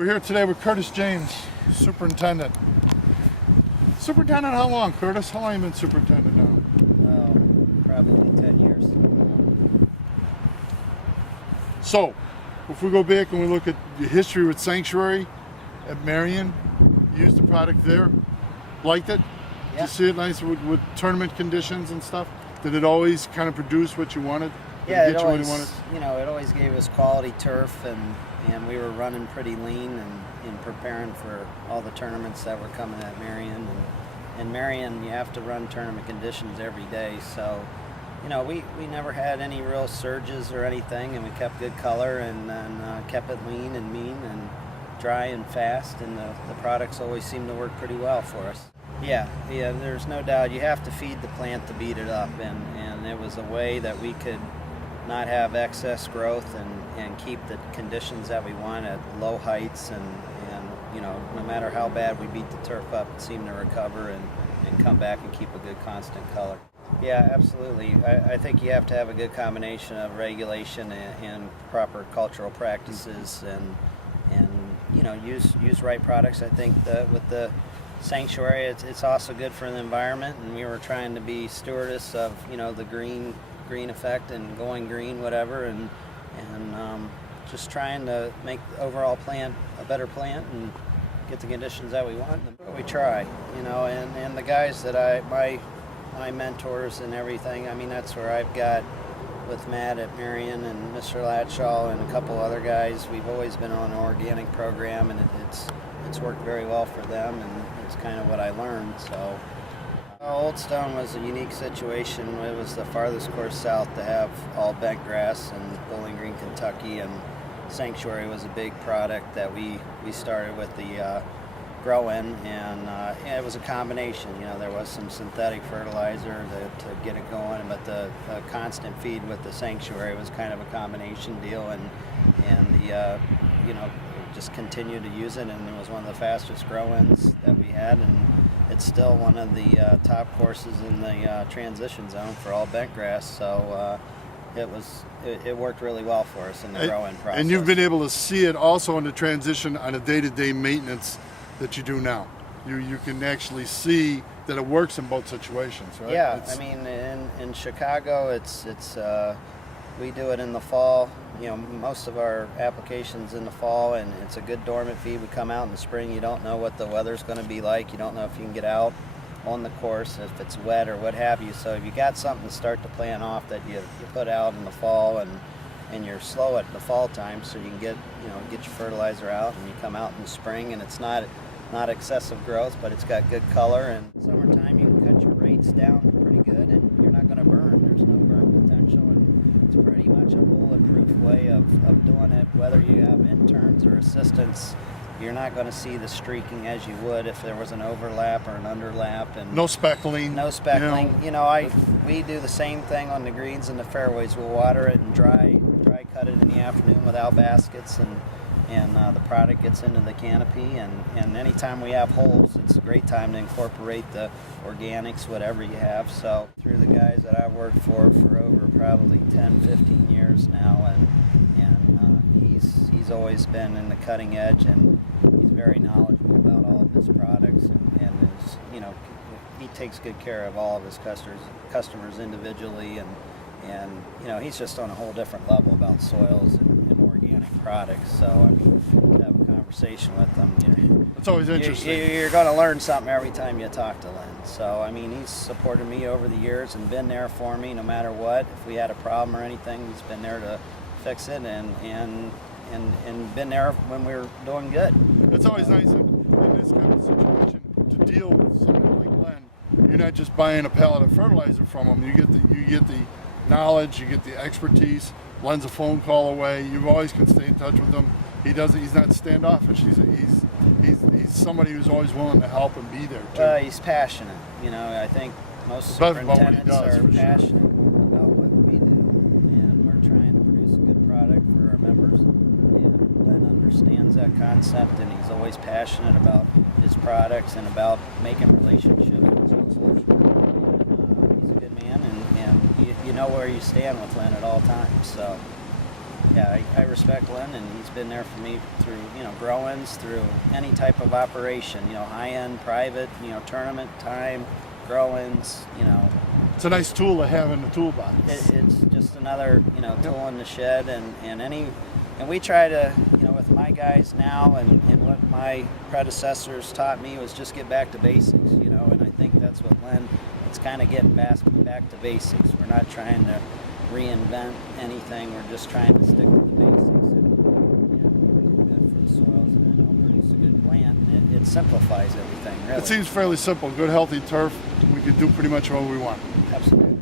We're here today with Curtis James, Superintendent. Superintendent, how long, Curtis? How long have you been superintendent now? Oh, probably 10 years. So, if we go back and we look at the history with Sanctuary at Marion, you used the product there, liked it? Yeah. You see it nice with tournament conditions and stuff? Did it always kind of produce what you wanted? Did Yeah, it it get you always, what you wanted? it always gave us quality turf, and we were running pretty lean and preparing for all the tournaments that were coming at Marion. And Marion, you have to run tournament conditions every day, so we never had any real surges or anything, and we kept good color and kept it lean and mean and dry and fast, and the products always seem to work pretty well for us. Yeah, there's no doubt. You have to feed the plant to beat it up, and it was a way that we could not have excess growth and keep the conditions that we want at low heights, and no matter how bad we beat the turf up, it seemed to recover and come back and keep a good constant color. Yeah, absolutely. I think you have to have a good combination of regulation and proper cultural practices and use right products. I think that with the Sanctuary, it's also good for the environment, and we were trying to be stewardess of the green effect and going green, whatever, and just trying to make the overall plant a better plant and get the conditions that we want. We try, and the guys that my mentors and everything. I mean, that's where I've got with Matt at Marion and Mr. Latshaw and a couple other guys. We've always been on an organic program, and it's worked very well for them, and it's kind of what I learned. So Old Stone was a unique situation. It was the farthest course south to have all bent grass in Bowling Green, Kentucky, and Sanctuary was a big product that we started with the grow-in, and it was a combination. There was some synthetic fertilizer to get it going, but the constant feed with the Sanctuary was kind of a combination deal, and the just continued to use it, and it was one of the fastest grow-ins that we had, and it's still one of the top courses in the transition zone for all bent grass. So it worked really well for us in the grow-in process. And you've been able to see it also in the transition on a day-to-day maintenance that you do now. You can actually see that it works in both situations, right? Yeah, I mean, in Chicago, it's we do it in the fall. Most of our applications in the fall, and it's a good dormant feed. We come out in the spring. You don't know what the weather's going to be like. You don't know if you can get out on the course, if it's wet or what have you. So if you got something to start the plant off that you put out in the fall, and you're slow at the fall time, so you can get your fertilizer out, and you come out in the spring, and it's not excessive growth, but it's got good color. And summertime, you can cut your rates down pretty good, and you're not going to burn. There's no burn potential, and it's pretty much a bulletproof way of doing it. Whether you have interns or assistants, you're not going to see the streaking as you would if there was an overlap or an underlap. And no speckling. No speckling. We do the same thing on the greens and the fairways. We'll water it and dry cut it in the afternoon without baskets, and the product gets into the canopy, and anytime we have holes, it's a great time to incorporate the organics, whatever you have. So through the guys that I've worked for over probably 10-15 years now, and he's always been in the cutting edge, and he's very knowledgeable about all of his products, and is, he takes good care of all of his customers individually, and he's just on a whole different level about soils and organic products. So I mean, to have a conversation with them, it's always interesting. You're going to learn something every time you talk to Lynn. So I mean, he's supported me over the years and been there for me no matter what. If we had a problem or anything, he's been there to fix it, and been there when we were doing good. It's always nice in this kind of situation to deal with somebody like Len. You're not just buying a pallet of fertilizer from him. You get the knowledge, you get the expertise. Len's a phone call away. You always can stay in touch with him. He's not standoffish. He's somebody who's always willing to help and be there too. Well, he's passionate. I think most superintendents are passionate about what we do, and we're trying to produce a good product for our members. And Len understands that concept, and he's always passionate about his products and about making relationships. He's a good man, and you know where you stand with Len at all times. So Yeah, I respect Len, and he's been there for me through, you know, grow-ins, through any type of operation, you know, high-end, private, you know, tournament time, grow-ins, you know. It's a nice tool to have in the toolbox. It's just another, you know, tool in the shed, and we try to, you know, with my guys now and what my predecessors taught me was just get back to basics, you know, and I think that's what Len, it's kind of getting back to basics. We're not trying to reinvent anything. We're just trying to stick to the basics and, you know, good for the soils, and then it'll produce a good plant. And it simplifies everything, really. It seems fairly simple. Good, healthy turf. We can do pretty much what we want. Absolutely.